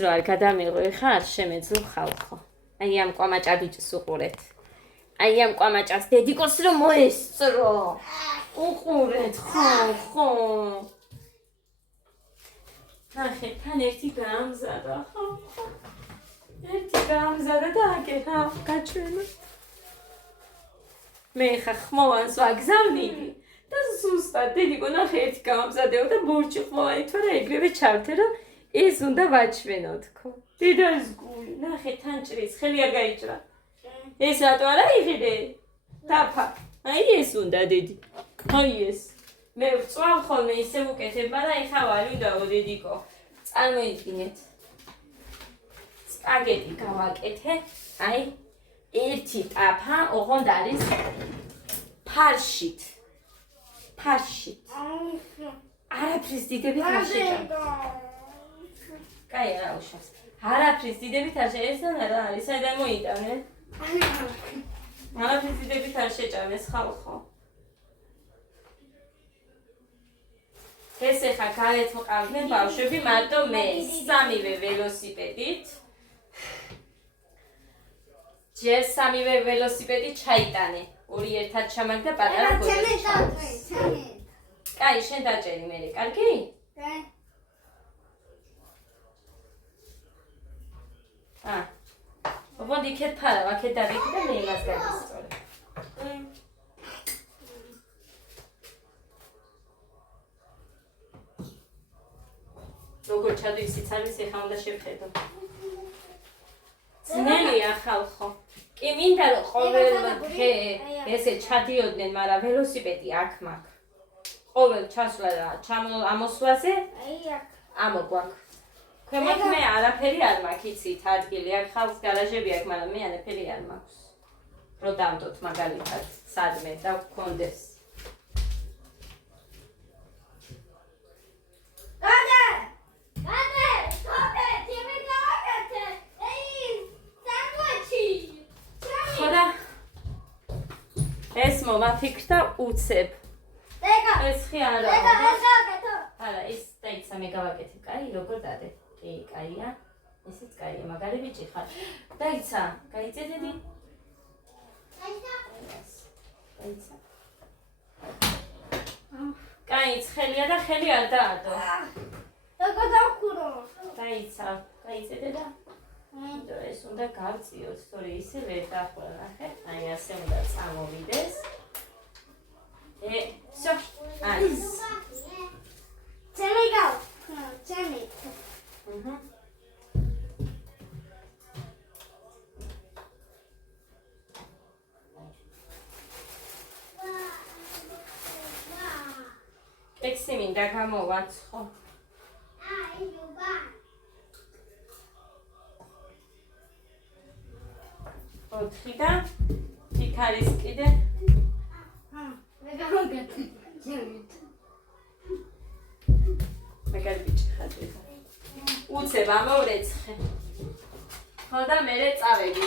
რო არ გადამიღო ხა არ შემეძლო ხალხო. აი ამ კვამაჭაბიჭს უყურეთ. აი ამ კვამაჭას დედიკოს რომ მოესწრო. უყურეთ ხო. ნახე, თან ერთი გამზადა ხო. ერთი გამზადა და აკეთა გაჩვენა. მე ხა ხმოვანს ვაგზავნიდი და ზუსტად დედიკო ნახე ერთი გამზადეო და ბორჭი ხმოვანი თუ არა ეგრევე ჩავთე რომ ეს უნდა ვაჩვენო თქო. დიდას გული, ნახე თან ჭრის, ხელი არ გაიჭრა. ეს რატო არა იღიდე? დაფა. აი ეს უნდა დედი. აი ეს. მე ვწვალ ხოლმე ისე უკეთებ, მაგრამ ეხა ვარ უნდაო დედიკო. წარმოიდგინეთ. სპაგეტი გავაკეთე. აი ერთი ტაფა ოღონდ არის ფარშით. არაფრის დიდებით არ შეჭამ. კაი არა უშავს. არაფრის დიდებით არ შეეცდან რა არის საიდან მოიტანე? არაფრის დიდებით არ შეჭამეს ხალხო. ეს ეხა გარეთ მყავდნენ ბავშვები მარტო მე სამივე ველოსიპედით. ჯერ სამივე ველოსიპედი ჩაიტანე. ორი ერთად ჩამაგდა პატარა გოგოს. კაი, შენ დაჭერი მე, კარგი? კაი. ოღონდ იქეთ ფარავ, აქეთ დავიქი და მე იმას გადისწორე. როგორ ჩადის იცალის ეხა უნდა შევხედო. ძნელია ხალხო. კი მინდა რომ ყოველ დღე ესე ჩადიოდნენ, მაგრამ ველოსიპედი აქ მაქვს. ყოველ ჩასვლა და ამოსვლაზე ამოგვაქვს. ქვემოთ მე არაფერი არ მაქვს, იცით, ადგილი აქ ხალხს გარაჟები აქვს, მაგრამ მე არაფერი არ მაქვს. რომ დავდოთ მაგალითად სადმე და გქონდეს. ეს მომაფიქრდა უცებ. ეს ხი არა. არა, ის დაიცა მე გავაკეთე, კაი, როგორ დადე? კი, კაია. ესეც კაია, მაგარი ბიჭი ხარ. დაიცა, გაიწე დედი? დაიცა. კაი, ცხელია და ხელი არ დაადო. როგორ დავხურო? დაიცა, გაიწე დედა? ეს უნდა გავწიოთ, თორე ისე ვერ დახვრა, ნახე. აი ასე უნდა წამოვიდეს. всё. აი. ჩემი გავა. ჩემი. ექსი მინდა გამოვაცხო. აი, ბაბა. ოთხი და იქ არის კიდე. მე გავაკეთე. მაგარი ბიჭი ხარ დედა. უცებ ამოვრეცხე. ხო და მერე წავედი.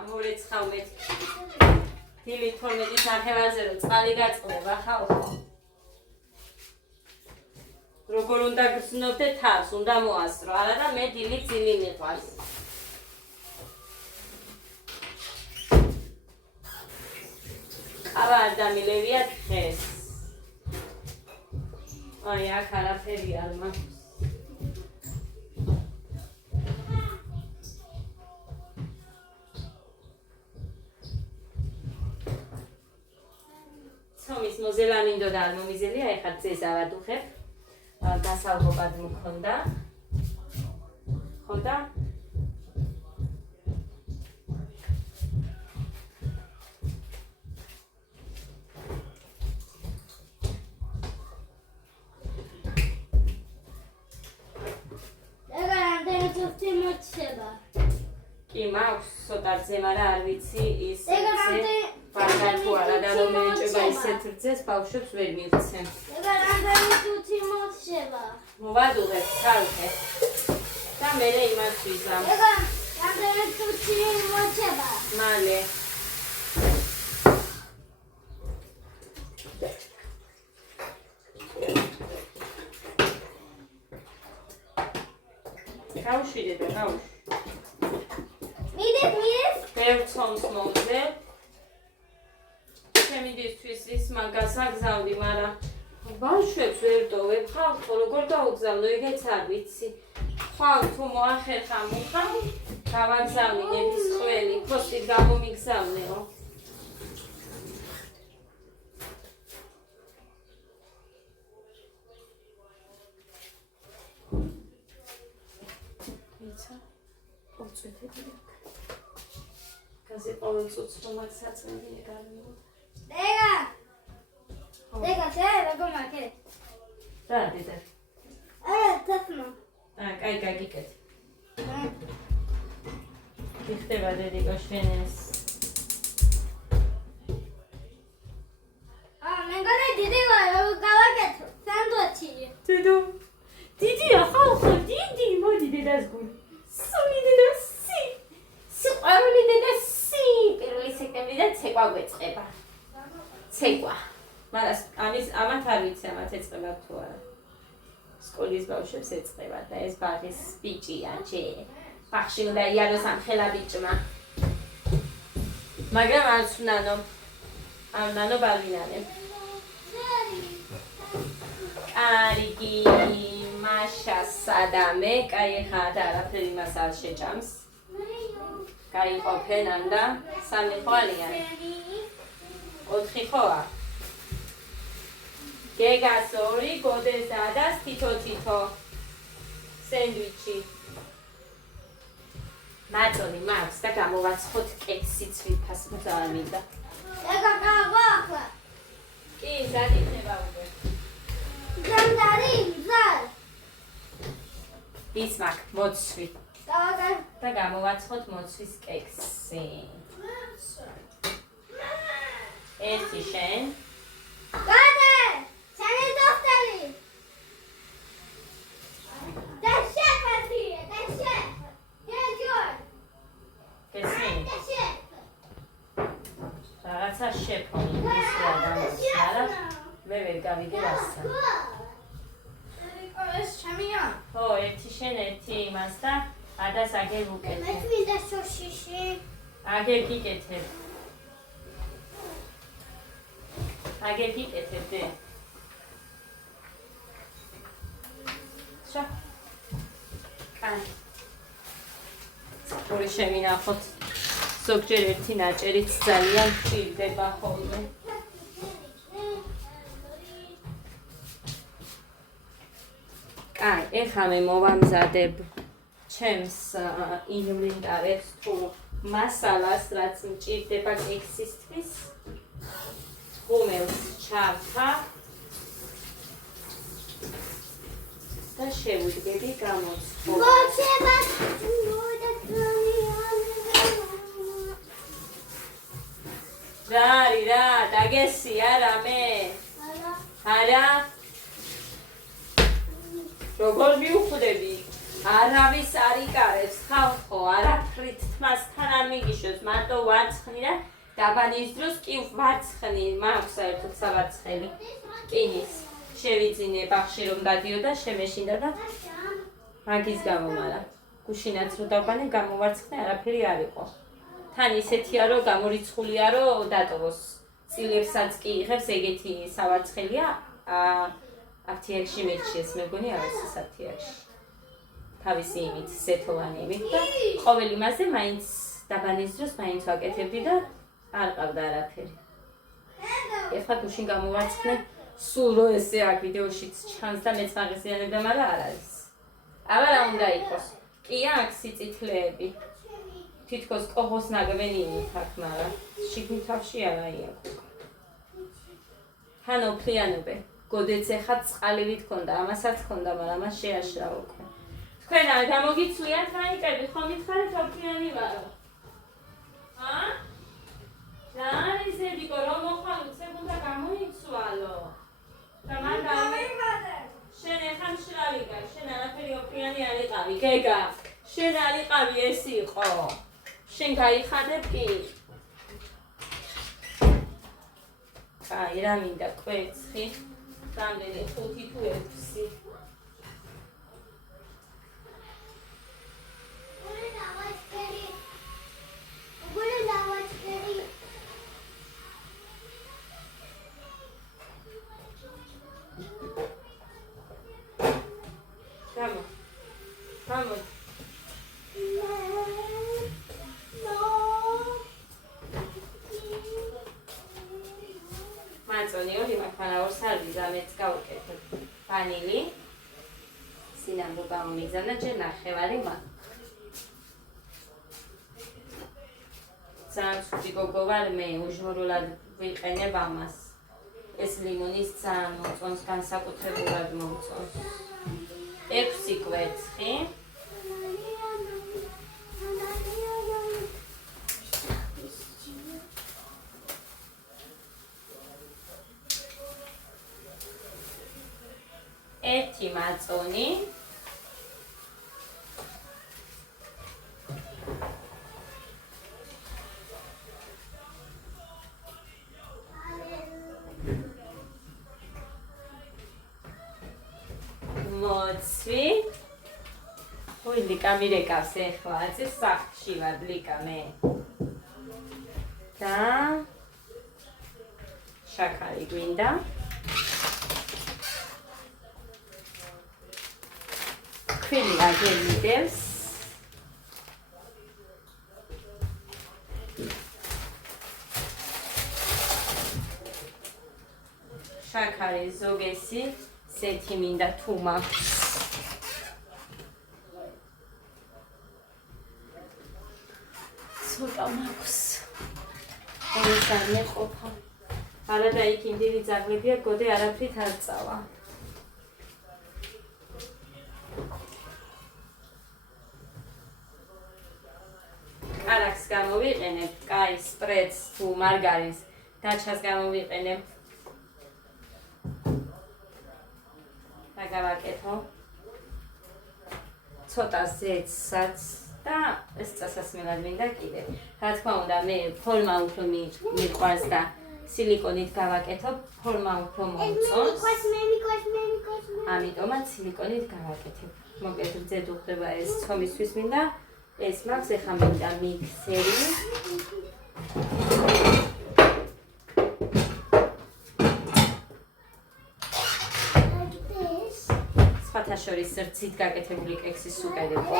ამოვრეცხავ მე. დილით 12-ის ნახევარზე რომ წყალი გაწყდება ხალხო. როგორ უნდა გრძნობდე თავს, უნდა მოასწრო, არა და მე დილით ძილი მიყვარს. აბა არ დამილევია დღეს. აი აქ არაფერი არ მაქვს. ცომის მოზელა მინდოდა არ მომიზელია, ეხლა ძეს ავადუხებ. დასალღობად მქონდა. ხო და კი მაქვს ცოტა რძე, მაგრამ არ ვიცი ის ვარგა თუ არა და რომ მეეჭება ისეთ რძეს ბავშვებს ვერ მივცემ. მოვადუღებ ცალკე და მერე იმას ვიზამ. მალე. გავშვიდე მოვიდება რა უშ. მიდეს. ბევრცომს მოვძებ. ჩემი დისთვის ის მაგას აგზავდი, მაგრამ ბავშვებს ვერ ტოვებ, ხალხო როგორ დაუგზავნო, ეგეც არ ვიცი. ხვალ თუ მოახერხა მუხა, გავაგზავნი ნების ყველი, ფოსტით გამომიგზავნეო. Kasi ყოველ წუთს რომ აქ საწმენდილი გამიმოთ. დეგა, როგორ მაგერე? რა დედა? თასმა. კაი, გიკეთ. გიხდება დედიკო შენეს. მეგონა დიდი გავაკეთო, სანდვიჩი. დედო. დიდია ხალხო, დიდი, მოდი დედას გული. სული დედა სი. სიყვარული დედა სი. 1 სექტემბრიდან ცეკვა გვეწყება. ცეკვა. მაგრამ ამათ არ ვიცი, ამათ ეწყება თუ არა. სკოლის ბავშვებს ეწყება და ეს ბაღის ბიჭია ჯე. ბაღში უნდა იაროს ამ ხელა ბიჭმა. მაგრამ არც ნანო. ამ ნანო ბალვინანე. კარგი, მაშა სადამე, კაი ხა და არაფერი მას არ შეჭამს. გაიყოფენ ანდა, 3 ხვალიან. 4 ხოა. გეგას 2, გოდეს დადას თითო. სენდვიჩი. მაწონი მაქვს და გამოვაცხოთ კექსი ცვიფას მოძალ მინდა. დეგა გავახლა. კი, ზადიქნება უკვე. განდარი, მზარ. ბისმაკ, მოცვი. და გამოვაცხოთ მოცვის კექსი. ერთი შენ. გადე! შენი დოქტორი. და შეფათი, და შე. გეჯორ. გესმის? და შე. რაღაცა შეფონი ის რა გამოსარა. მე ვერ გავიგე რასა. ეს ჩემია. ხო, ერთი შენ, ერთი იმას და ადას აგერ მე უკეთებ. მინდა სოშიში. აგერ გიკეთებ. აგერ გიკეთებ დე. შა. კაი. ორი შემინახოთ. ზოგჯერ ერთი ნაჭერიც ძალიან ხილდება ხოლმე. კაი, ეხლა მე მოვამზადებ ჩემს ინვენტარებს თუ მასალას, რაც მჭირდება კექსისთვის. ღუმელს ჩავთა და შევუდგები გამოცხობა. მოჩება. რა, დაგესი არა მე. არა. როგორ მივხვდები? არავის არ იკარებს ხალხო, არაფრით თმასთან არ მიგიშოს, მარტო ვარცხნი და დაბანის დროს კი ვარცხნი, მაქვს საერთოდ სავარცხელი. რკინის შევიძინე ბაღში რომ დადიოდა, შემეშინდა და მაგის გამო, მაგრამ გუშინაც რო დავბანე, გამოვარცხნე, არაფერი არ იყო. თან ისეთია რომ გამორიცხულია რომ დატოვოს. წილებსაც კი იღებს ეგეთი სავარცხელია. აფთიაქში მეჩიეს მეგონი არის ეს აფთიაქში. თავისი იმით, სეთოვანი იმით და ყოველ იმაზე მაინც დაბანის დროს მაინც ვაკეთებდი და არ ყავდა არაფერი. ეხლა გუშინ გამოვარცხნე, სულ რო ესე აქ ვიდეოშიც ჩანს და მეც მაღიზიანებდა, მაგრამ არ არის. აბა რა უნდა იყოს? კი აქ სიწითლეები. თითქოს კოღოს ნაგვენი იმით აქ, მაგრამ შიგნით თავში არა იქ. ჰანო ფლიანობე. გოდეც ეხა წყალივით ქონდა, ამასაც ქონდა, მაგრამ მას შეაშრა უკვე. თქვენ არ გამოგიცვლიათ მაიკები, ხო მითხარით ოფლიანი ვარო? რა არის ედიკო, რომ მოხვალ უცებ უნდა გამოიცვალო. და მან შენ ეხა მშრალი გარ, შენ არაფერი ოფლიანი არ იყავი, გეგა. შენ არ იყავი, ეს იყო. შენ გაიხადებ კი. კაი, რა მინდა კვერცხი. რამდენი 5 თუ 6. გამოდი. მაწონი ორი მაქვს, ორ სარვიზა მეც გავუკეთებ. ვანილი. სინამდვილე გამომიგზავნა, ჯერ ნახევარი მაქვს. ძალიან ცუდი გოგო ვარ მე, უჟმურულად ვიყენებ ამას. ეს ლიმონის ძალიან მოწონს, განსაკუთრებულად მომწონს. 6 კვერცხი. ერთი მაწონი. მოცვი. ой, ლიკა მირეკავს ეხლა, ეს სახლში ვარ ლიკა მე. და შაქარი გვინდა. ქვილი აგერ მიდევს. შაქარი ზოგესი სეთი მინდა თუ მაქვს. ცოტა მაქვს. ეს არ მეყოფა. არა და იქ ინდივი ძაღლებია, გოდე არაფრით არ წავა. კარაქს გამოვიყენებ, კაი სპრედს თუ მარგარინს, დაჩას გამოვიყენებ. და გავაკეთო. ცოტა ზეთსაც და ეს წასასმელად მინდა კიდე. რა თქმა უნდა, მე ფორმა უფრო მიყვარს და სილიკონით გავაკეთო, ფორმა უფრო მომწონს. ამიტომაც სილიკონით გავაკეთებ. მოკლედ რძედ უხდება ეს ცომისთვის მინდა. ეს მაქვს ეხა მინდა მიქსერი. სხვათა შორის რძით გაკეთებული კექსის უკეთებო.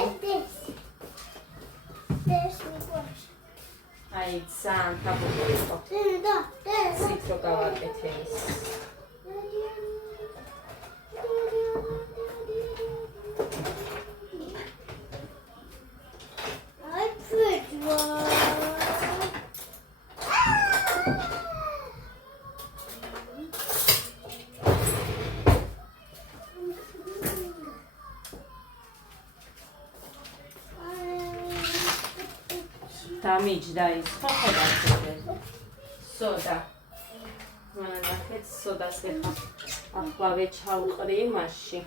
აი ძალიან თაბურო იყო. ცით რო გავაკეთე ის. დამიჯდა ის ხო ხედავთ სოდა. მანახეთ სოდას ეხა ახლავე ჩავყრი მასში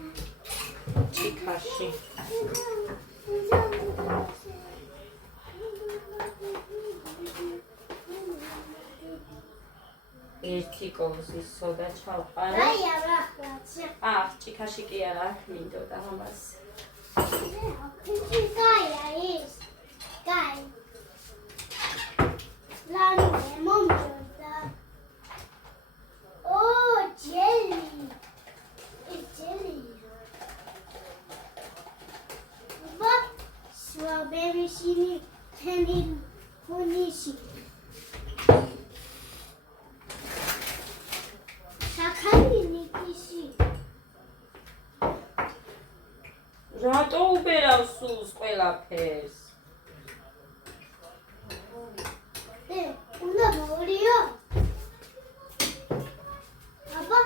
ჭიქაში. ერთი კოვზის სოდა ჩავყარე. ჭიქაში კი არა მინდოდა ამას. რატო უბერავს სულს ყველაფერს? უნდა მოვლიო? აბა,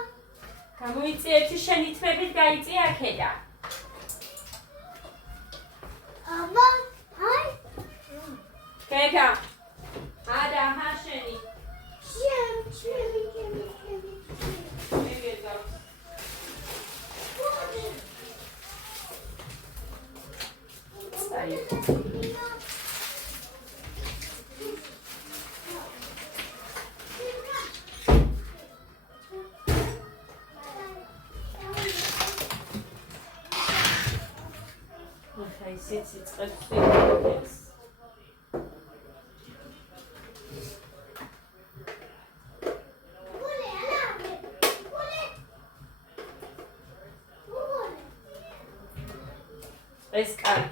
გამოიწი ერთი შენი თმებით გაიწი აქედა. აბა, აი. გეგა. არა, ჰაშენი. ჩემი. მეგეძავს. აი. აი სიწყებს ვიყენებს. ეს კარი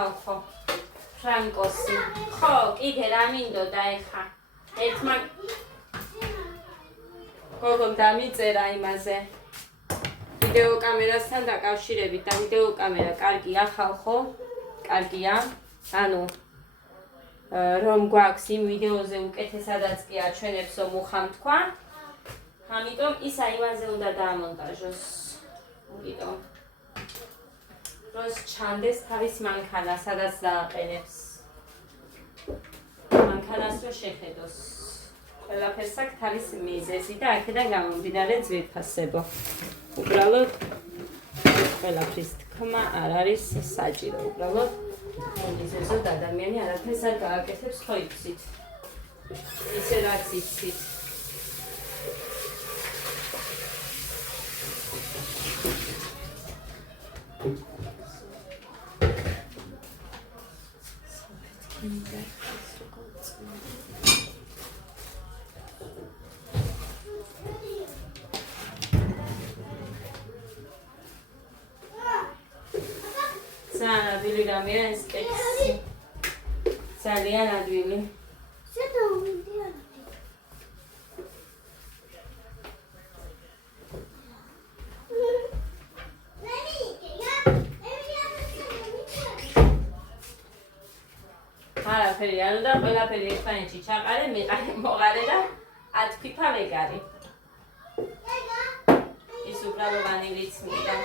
ხალხო ფრანკოსი ხო კიდე რა მინდოდა ეხა ერთმა გოგომ დამიწერა იმაზე ვიდეო კამერასთან დაკავშირებით და ვიდეო კამერა კარგია ხალხო კარგია ანუ რომ გვაქვს იმ ვიდეოზე უკეთესადაც კი აჩვენებსო მუხამ თქვა ამიტომ ისა იმაზე უნდა დაამონტაჟოს იმიტომ როს ჩანდეს თავის მანქანა სადაც დააყენებს მანქანას რო შეხედოს ყველაფერს აქვს თავის მიზეზი და აქედან გამომდინარე ძვირფასებო უბრალოდ ყველაფრის თქმა არ არის საჭირო უბრალოდ მიზეზოდ ადამიანი არაფერს არ გააკეთებს ხო იცით ისე რაც იცით ძალიან რამეა ეს კექსი ძალიან ადვილი არაფერი არ უნდა ყველაფერი ერთმანეთში ჩაყარე მიყარე მოყარე და 10 ფიფა ვეგარი ის უბრალოდ ვანილიც მინდა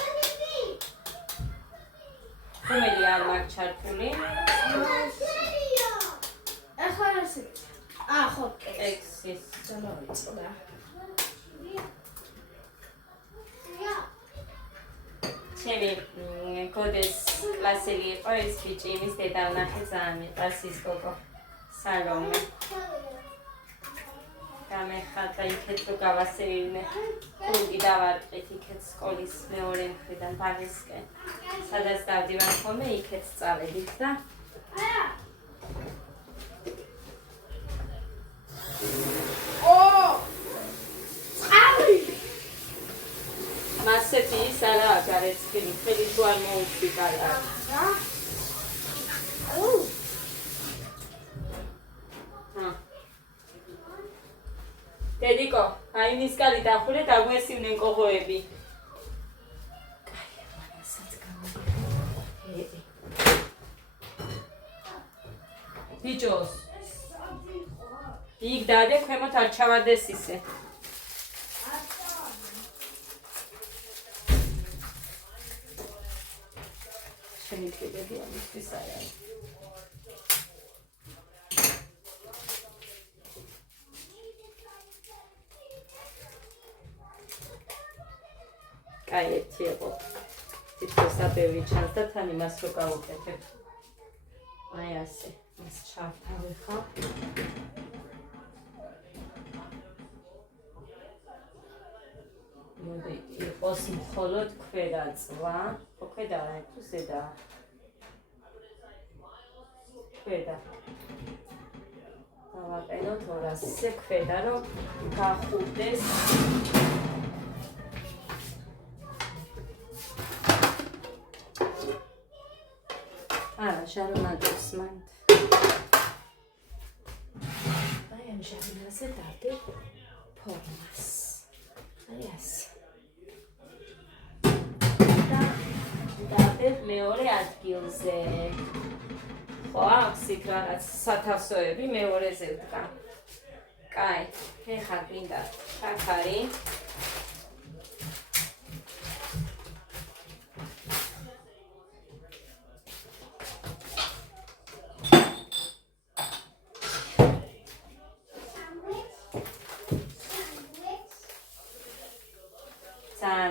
ხომელი არ მაქვს ჩართული ახლა რასი ხო კექსის დამოვიწყდა ჩემი კოდეს კლასელი იყო ეს ბიჭი იმის დედა ვნახე ძალიან მიყვარს ის გოგო სალომე გამეხატა იქეთ რო გავასეირნე კურგი დავარტყით იქეთ სკოლის მეორე მხრიდან ბაღისკენ სადაც დავდივარ ხოლმე იქეთ სწავლებით და მასეთი ის არაა გარეცხილი ხელი თუ არ მოუწვი კარგად დედიკო აი ნისკალი დახურე დაგვესივნენ კოღოები კაი მანასაც გამოვიდი ბიჭოს იქ დადე ქვემოთ არ ჩავარდეს ისე შემიძლია ამისთვის არ არის კაი ერთი იყო თითქოს აბევრი ჩანს და თან იმას რო გავუკეთებ აი ასე ეს ჩავთავე ხა მოდი იყოს მხოლოდ ქვედა წვა ხო ქვედა არა თუ ზედა ქვედა დავაყენოთ 200-ზე ქვედა რომ გახურდეს არა ჟარონადებს მანდ აი ამ ჟარონაზე დავდე ფორმას აი ასე დავდებ მეორე ადგილზე ხო აქვს იქ რაღაც სათავსოები მეორეზე ვდგა კაი ეხლა გვინდა შაქარი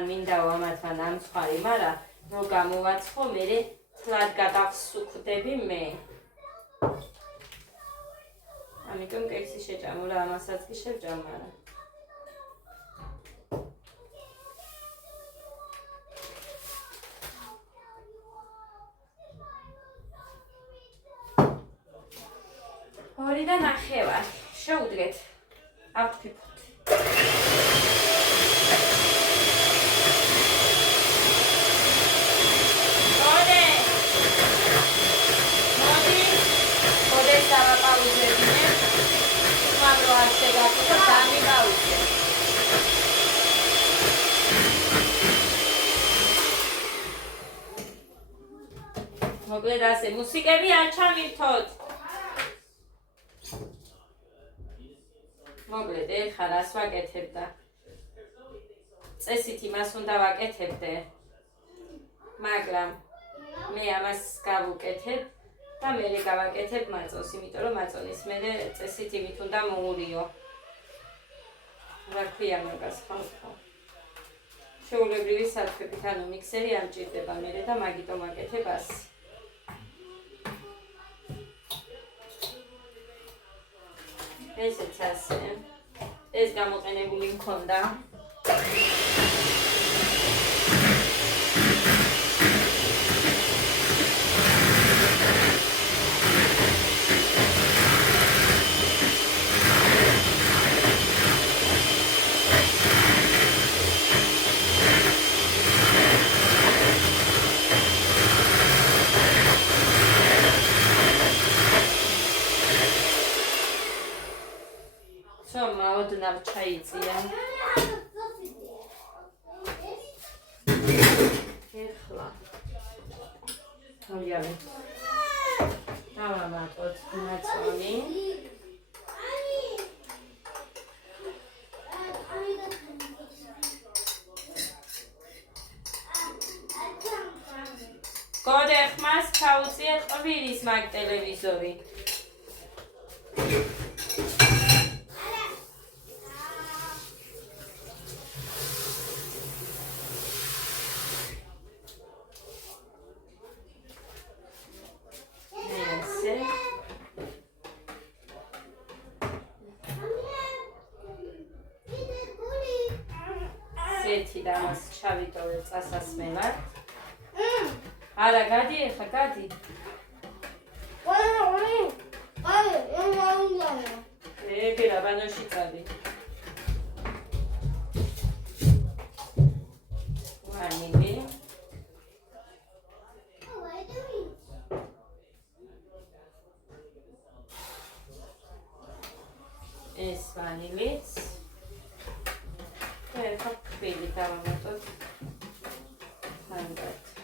მინდა ვამათან ამ ხარი, მაგრამ რო გამოვაცხო, მე თლად გადავსუქდები მე. ამიტომ კექსი შეჭამო რა, ამასაც კი შევჭამარა. ორი და ნახევარი. შევუდგეთ. ავთვიფოთ. გამიგავიდე. მოკლედ ასე, მუსიკები არ ჩამირთოთ. მოკლედ, ეხლა რას ვაკეთებდა? წესით იმას უნდა ვაკეთებდე. მაგრამ მე ამას გავუკეთებ და მე გავაკეთებ მაწონს, იმიტომ რომ მაწონის მერე წესით იმით უნდა მოურიო. რა ქვია მაგას ხალხო? შეულებრივი საფრთხებით, ანუ მიქსერი არ მჭირდება მერე და მაგიტომ ვაკეთებ ასე. ესეც ასე. ეს გამოყენებული მქონდა. ოდნავ ჩაიწია. ეხლა თავიანე დავამატოთ მაწონი. გოდე ხმას ჩაუწიე ყვირის მაგ ტელევიზორი. ერთი და მას ჩავიტოვებ წასასმელად. არა, გადი ეხლა, გადი. ეგ რა ბანოში წადი. ვანილი. ეს ვანილიც. ეხლა ქვილი დავამატოთ. ხანდად.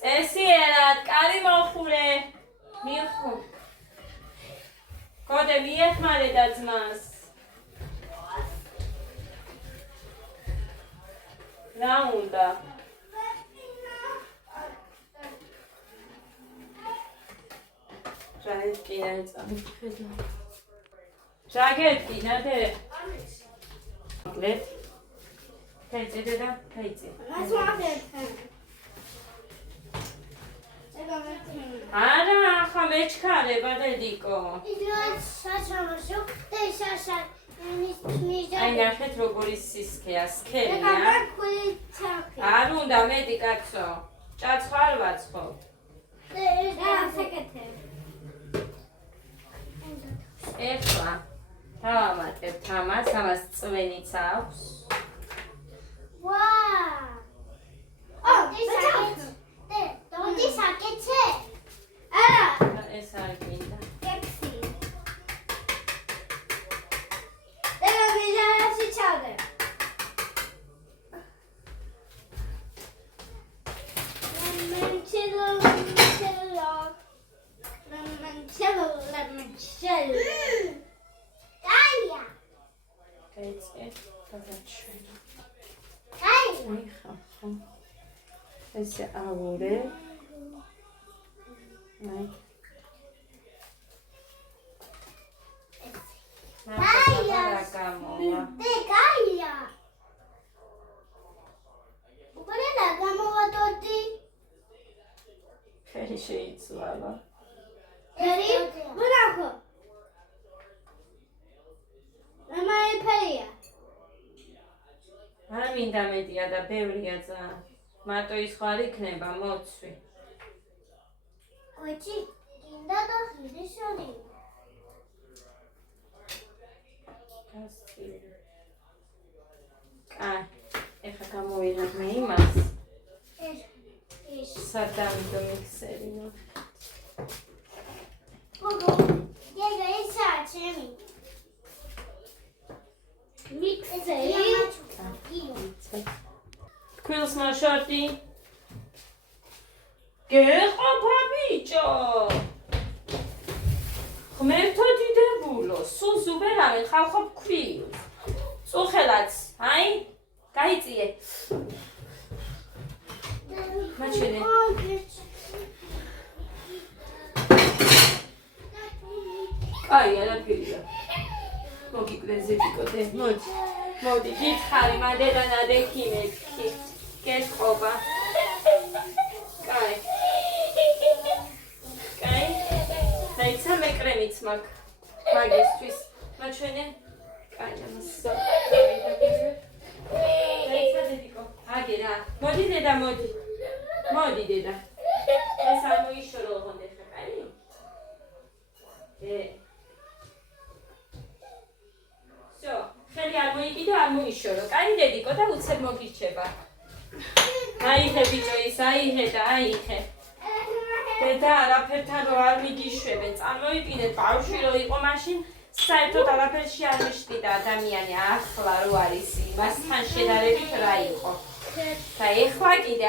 წესიერად, კარი მოხურე. მიხო. გოდე მიეხმარე და ძმას. რა უნდა? რა ეთკინა წამიხედა. რა გეთკინა დე? მოკლედ. ფეიცი დედა, ფეიცი. არა, ხა მეჩქარება დედიკო. აი ნახეთ როგორი სისქეა, სქელია. არ უნდა მეტი კაცო. ჭაცხო არ ვაცხო. ეხლა დავამატებთ ამას, ამას წვენიც აქვს. ეს არ გინდა. ესე ავურე. აი. რა გამოვა? გაია. უკვე რა გამოვატოდი? ფერი შეიცვალა. ფერი? ბრavo. მამაიფერია. არ მინდა მეტია და ბევრია ძალიან. მარტო ის ხო არ იქნება მოცვი. ოჩი, გინდა და ხიდი. აი, ეხლა გამოვიღებ მე იმას. ეს. სადამიდო მიქსერი ნო. გოგო, გეგა ისა ჩემი. მიქსერი. Quills my shorty. გეყობა ბიჭო. ღმერთო დიდებულო, სუზუ ვერავინ ხალხობ ქვილს. წუხელაც, აი, გაიწიე. მაჩვენე. აი, არაფერია. მოგიკვდეს ზეთიკოდე, მოდი. მოდი, გითხარი, მანდედა ნადექი მეთქი. გეწყობა. კაი. კაი. დაიცა მე კრემიც მაგ. მაგისთვის. მაჩვენე. კაი, ამასო. დაიცა ზეთიკო. აგე რა. მოდი დედა, მოდი. მოდი დედა. ეს არ მოიშორო ოღონდ ეხა, კაი? всё, ხელი არ მოიგიდო, არ მოიშორო. კაი დედიკო და უცებ მოგირჩება. აიხე ბიჭო ის, აიხე და აიხე. დედა არაფერთან რო არ მიგიშვებენ, წარმოვიდგინეთ ბავშვი რო იყო მაშინ საერთოდ არაფერში არ მიშტიდა ადამიანი, ახლა რო არის იმასთან შედარებით რა იყო. და ეხლა კიდე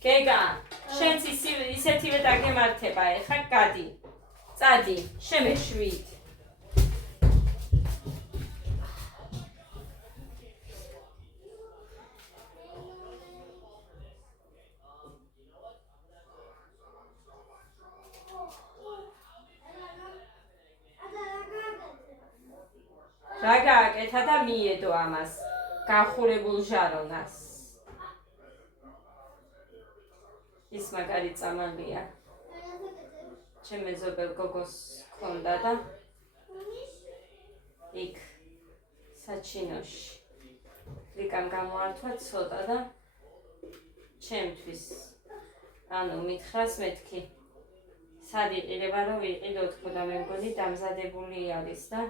გეგა, შენც ისეთივე დაგემართება, ეხლა გადი. წადი, შემეშვით. რა გააკეთა და მიედო ამას, გახურებულ ჟარონას. ის მაგარი წამალია. ჩემ მეზობელ გოგოს ქონდა და იქ საჩინოში. რიკამ გამოართვა ცოტა და ჩემთვის. ანუ მითხრას მეთქი. სად იყირება რომ ვიყიდო თქო და მე მგონი დამზადებული არის და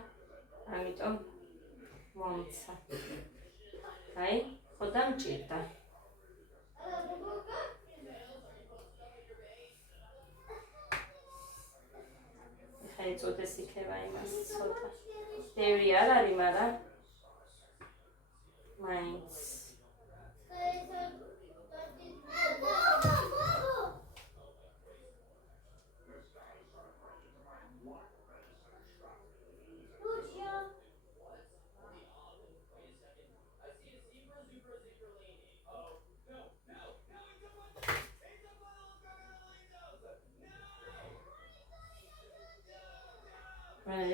ამიტომ მომცა. აი, ხო და მჭირდა. ეწოდეს იქნება იმას ცოტა. ბევრი არ არის, მაგრამ მაინც.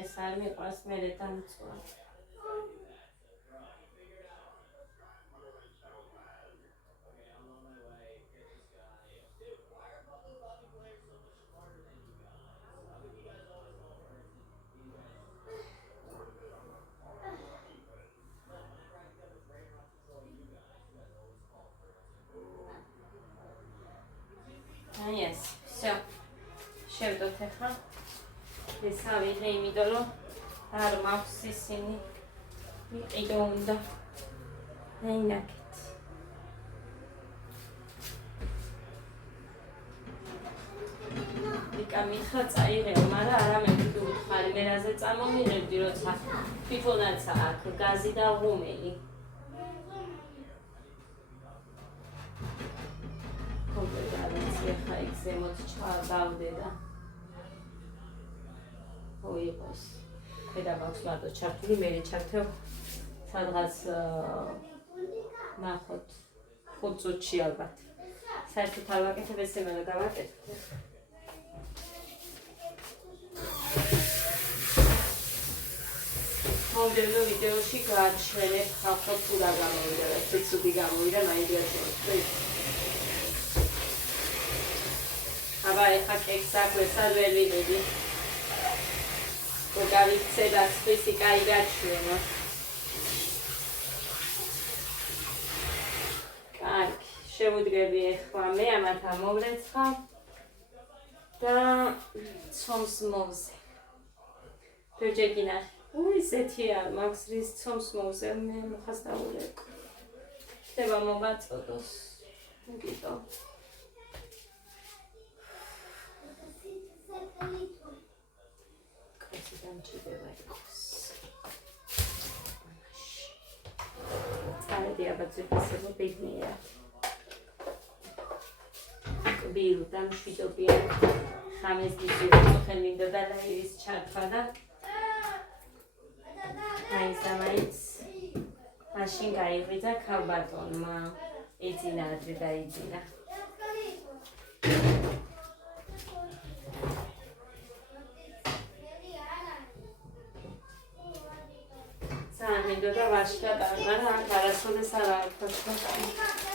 ეს არ მიყვარს მერე დამწვა. აი ეს, всё. შევდოთ ახლა. ეს ავიღე იმიტომ რომ არ მაქვს ისინი ვიყიდო უნდა ნაინაკეთ ვიკა მითხრა წაიღეო მაგრამ არა მე თუ ხარი მე რაზე წამომიღებდი როცა თვითონაც აქ გაზი და ღუმელი კომპლეტად ახლა იქ ზემოთ ჩავდავდე და ოიყოს. ქვედა მაქვს მარტო ჩართული, მე ჩართევ სადღაც ნახოთ 5 წუთში ალბათ. საერთოდ არ ვაკეთებ, ესე მე გავაკეთებ. მომდევნო ვიდეოში გააჩვენებ ხალხო თუ რა გამოვიდა და თუ ცუდი გამოვიდა მაინტერესებს. აბა ეხა კექს აქვესაც ვერ ვიმედი. გავიქცე და სპისი კაი გაჩვენო. კარგი, შევუდგები ეხლა მე ამათ ამოვრეცხავ და ცომს მოვზე. Perce gider. Uy zeti ya. Max Riz Toms mauzeune muxasdauleko. Xteba mogაწოდოს. მოგიტო. კაცი დამჭირდება იყოს. წარედი აბაძვიფასებო ბედნია. ბილ დამშვიდობია. ხამეს დისკო ხელმინდოდა და ის ჩართვა და მაინც მაშინ გაიღვიძა ქალბატონმა ეძინა ადრე დაიძინა ძალიან მინდოდა ვაშკა და მაგრამ არასოდეს არ აქვს